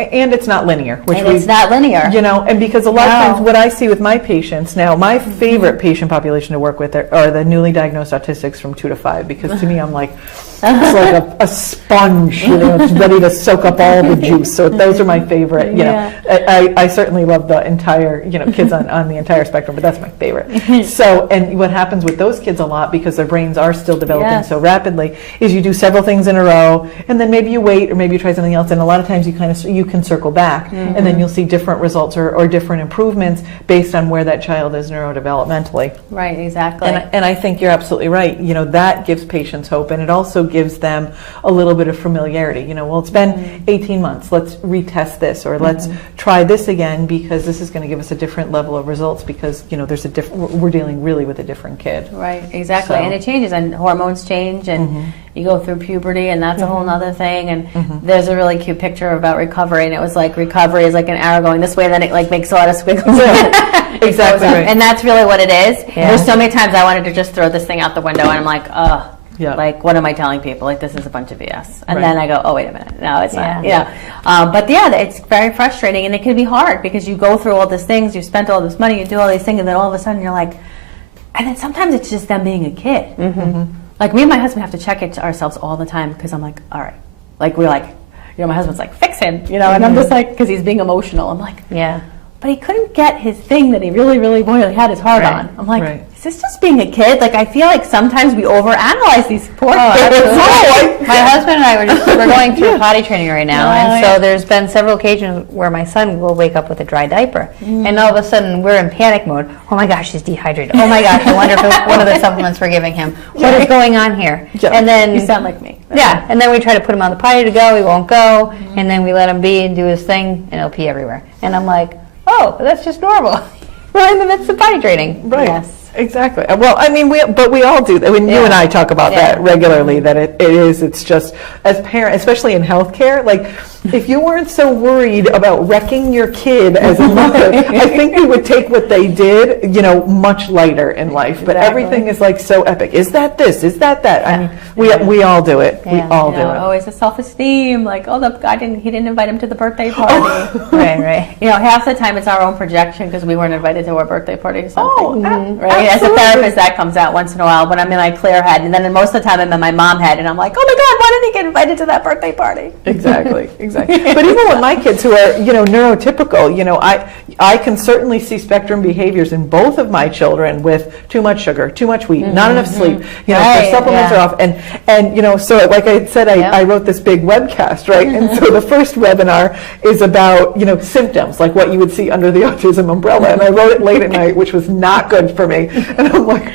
linear. It's not linear. You know, and because a lot of times what I see with my patients now, my favorite patient population to work with are the newly diagnosed autistics from 2 to 5, because to me, I'm like, it's like a sponge, you know, it's ready to soak up all the juice. So those are my favorite, you know. I certainly love the entire, kids on the entire spectrum, but that's my favorite. So, and what happens with those kids a lot, because their brains are still developing so rapidly, is you do several things in a row, and then maybe you wait, or maybe you try something else, and a lot of times you can circle back, and then you'll see different results or different improvements based on where that child is neurodevelopmentally. Right, exactly. And I think you're absolutely right. You know, that gives patients hope, and it also gives them a little bit of familiarity. You know, well, it's been 18 months. Let's retest this, or let's try this again, because this is going to give us a different level of results, because, we're dealing really with a different kid. Right, exactly. So. And it changes, and hormones change, and you go through puberty, and that's a whole other thing. And there's a really cute picture about recovery, and it was like recovery is like an arrow going this way, and then it like makes a lot of squiggles. Exactly right. And that's really what it is. There's so many times I wanted to just throw this thing out the window, and I'm like, like, what am I telling people? Like, this is a bunch of BS. And then I go, oh, wait a minute. No, it's not. But it's very frustrating, and it can be hard, because you go through all these things, you spent all this money, you do all these things, and then all of a sudden you're like, and then sometimes it's just them being a kid. Like, me and my husband have to check it to ourselves all the time, because I'm like, all right. Like, we're like, my husband's like, fix him, and I'm just like, because he's being emotional. I'm like, but he couldn't get his thing that he really, really had his heart on. I'm like, is this just being a kid? Like, I feel like sometimes we overanalyze these poor kids. My husband and I we're going through potty training right now, and so there's been several occasions where my son will wake up with a dry diaper, and all of a sudden we're in panic mode. Oh my gosh, he's dehydrated. Oh my gosh, I wonder if it's one of the supplements we're giving him. What is going on here? And then you sound like me. And then we try to put him on the potty to go. He won't go, and then we let him be and do his thing, and he'll pee everywhere. And I'm like, oh, that's just normal. We're in the midst of potty training. Right. Yes. Exactly. Well, I mean, we all do that. I mean, you and I talk about that regularly, that it's just, as parents, especially in healthcare, like, if you weren't so worried about wrecking your kid as a mother, I think we would take what they did, much lighter in life. But everything is like so epic. Is that this? Is that that? I mean, we all do it. We all do it. Always the self-esteem, like, oh, the guy he didn't invite him to the birthday party. Right. Half the time it's our own projection, because we weren't invited to our birthday party or something. Right. As a therapist, that comes out once in a while when I'm in my clear head, and then most of the time I'm in my mom head, and I'm like, oh my God, why didn't he get invited to that birthday party? Exactly. But even with my kids who are, neurotypical, I can certainly see spectrum behaviors in both of my children, with too much sugar, too much wheat, not enough sleep, their supplements are off, and so like I said, I wrote this big webcast, right? And so the first webinar is about, symptoms, like what you would see under the autism umbrella, and I wrote it late at night, which was not good for me, and I'm like,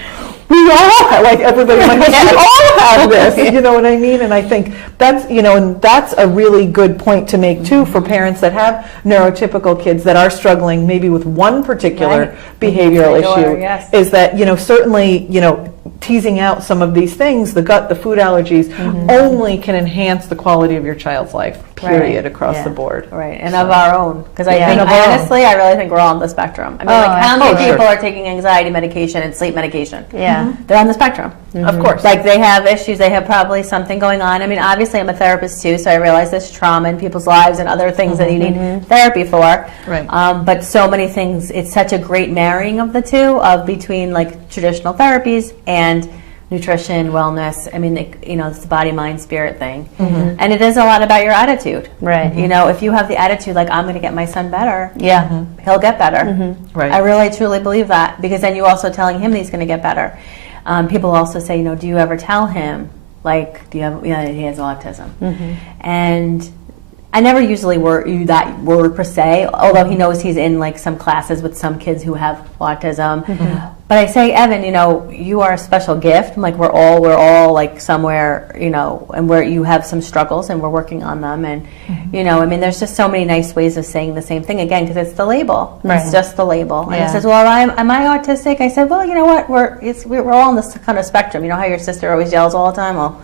we all have, like everybody in my house, we all have this, you know what I mean? And I think that's, and that's a really good point to make too, for parents that have neurotypical kids that are struggling maybe with one particular behavioral issue, is that, certainly, teasing out some of these things, the gut, the food allergies, only can enhance the quality of your child's life, period, across the board. Right, and of our own. Because I think, honestly, I really think we're all on the spectrum. I mean, how many people are taking anxiety medication and sleep medication? They're on the spectrum. Of course. Like, they have issues, they have probably something going on. I mean, obviously I'm a therapist too, so I realize there's trauma in people's lives and other things that you need therapy for. Right. But so many things, it's such a great marrying of the two, between like traditional therapies and nutrition, wellness. I mean, it's the body, mind, spirit thing. And it is a lot about your attitude. Right. If you have the attitude like, I'm going to get my son better, he'll get better. Right. I really, truly believe that, because then you're also telling him that he's going to get better. People also say, do you ever tell him, like, he has autism? And I never usually use that word per se, although he knows he's in like some classes with some kids who have autism. But I say, Evan, you are a special gift. I'm like, we're all like somewhere, and where you have some struggles and we're working on them. And, I mean, there's just so many nice ways of saying the same thing again, because it's the label. Right. It's just the label. And Yeah. he says, well, am I autistic? I said, well, you know what? We're all on this kind of spectrum. You know how your sister always yells all the time? Well,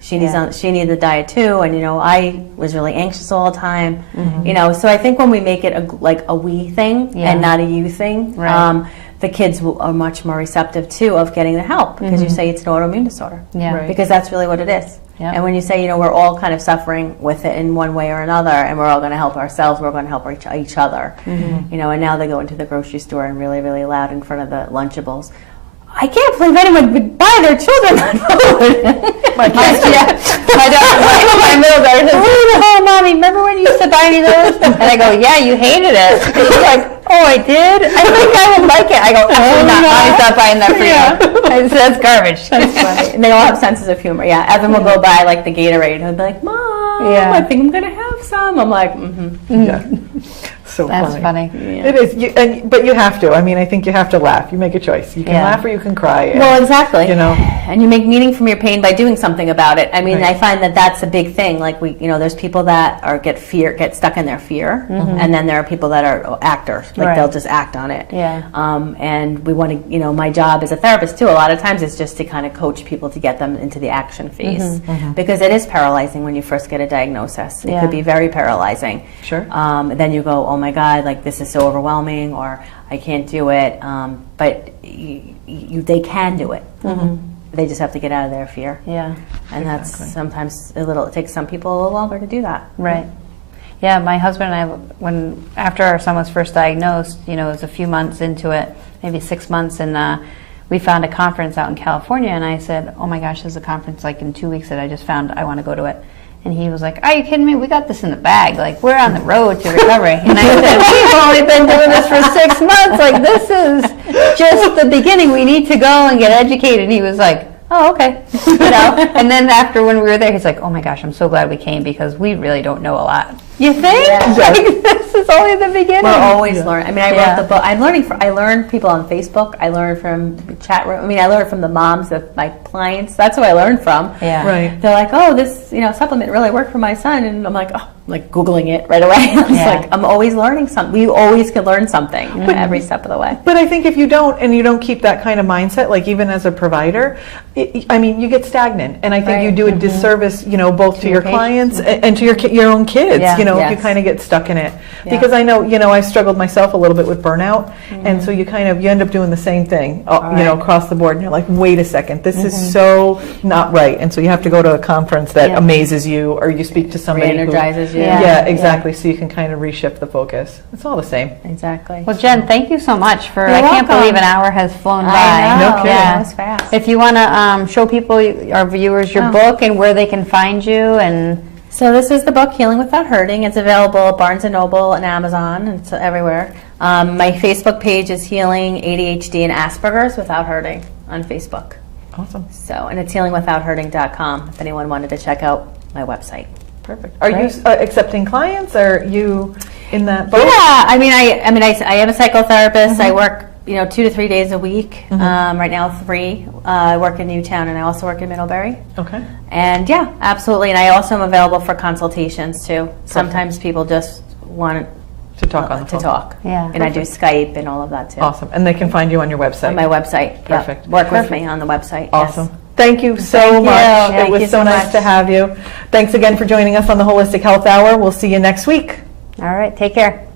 she needs a diet too, and I was really anxious all the time. So I think when we make it a we thing and not a you thing, Right. The kids are much more receptive too of getting the help, because you say it's an autoimmune disorder, Yeah. Right. because that's really what it is. Yeah. And when you say, we're all kind of suffering with it in one way or another, and we're all going to help ourselves, we're going to help each other. And now they go into the grocery store and really, really loud in front of the Lunchables. I can't believe anyone would buy their children that food. My middle daughter says, "Oh, Mommy, remember when you used to buy me those?" And I go, "Yeah, you hated it." And she's like, "Oh, I did? I think I would like it." I go, "Absolutely not. Mommy's not buying that for you." I said, "That's garbage." That's funny. And they all have senses of humor. Yeah, Evan will go buy like the Gatorade and he'll be like, "Mom, Yeah. I think I'm gonna have some." I'm like, Yeah. So That's funny. Yeah. It is, but you have to. I mean, I think you have to laugh. You make a choice. You can Yeah. laugh or you can cry. Well, exactly. And you make meaning from your pain by doing something about it. I mean, Right. I find that that's a big thing. Like there's people that get stuck in their fear, and then there are people that are actors. Like Right. they'll just act on it. Yeah. And we want to, my job as a therapist too, a lot of times is just to kind of coach people to get them into the action phase, because it is paralyzing when you first get a diagnosis. It Yeah. could be very paralyzing. Sure. Then you go, oh my God, like this is so overwhelming, or I can't do it. But they can do it. They just have to get out of their fear. Yeah. And that's sometimes it takes some people a little longer to do that. Right. Yeah, my husband and I, after our son was first diagnosed, it was a few months into it, maybe 6 months, and we found a conference out in California, and I said, "Oh my gosh, there's a conference like in 2 weeks that I just found. I want to go to it." And he was like, "Are you kidding me? We got this in the bag. Like, we're on the road to recovery." And I said, "We've only been doing this for 6 months. Like, this is just the beginning. We need to go and get educated." And he was like, "Oh, okay." And then after when we were there, he's like, "Oh my gosh, I'm so glad we came, because we really don't know a lot." You think? Yeah. Like, this is only the beginning. We're always learning. I mean, I Yeah. wrote the book. I learned people on Facebook. I learned from chat room. I mean, I learned from the moms of my clients. That's who I learned from. Yeah. Right. They're like, "Oh, this supplement really worked for my son," and I'm like, "Oh," like Googling it right away. It's Yeah. like I'm always learning something. We always can learn something every step of the way. But I think if you don't keep that kind of mindset, like even as a provider, you get stagnant. And I think you Right. do a disservice, both to your patients. clients and to your own kids, Yeah. if you Yes. kind of get stuck in it. Yeah. Because I know, I struggled myself a little bit with burnout. And so you end up doing the same thing, across the board. And you're like, wait a second, this is so not right. And so you have to go to a conference that Yeah. amazes you, or you speak to somebody who Re-energizes you. Yeah, exactly. So you can kind of reshift the focus. It's all the same. Exactly. Well, Jen, thank you so much for. You're I can't welcome. believe an hour has flown by. I know. No kidding. Yeah. That was fast. If you want to show people, our viewers, your book and where they can find you, and So this is the book, Healing Without Hurting. It's available at Barnes & Noble and Amazon. It's everywhere. My Facebook page is Healing ADHD and Asperger's Without Hurting on Facebook. Awesome. So, and it's healingwithouthurting.com if anyone wanted to check out my website. Perfect. Are you accepting clients? Are you in that boat? Yeah, I am a psychotherapist. I work 2 to 3 days a week. Right now 3. I work in Newtown and I also work in Middlebury. Okay. And yeah, absolutely. And I also am available for consultations too. Sometimes people just want To talk on the to phone. talk. Yeah. And I do Skype and all of that too. Awesome. And they can find you on your website. On my website. Yep. Perfect. Work with me on the website. Awesome. Yes. Thank you so Thank you. much. Thank It was you so so nice much. to have you. Thanks again for joining us on the Holistic Health Hour. We'll see you next week. all right, take care.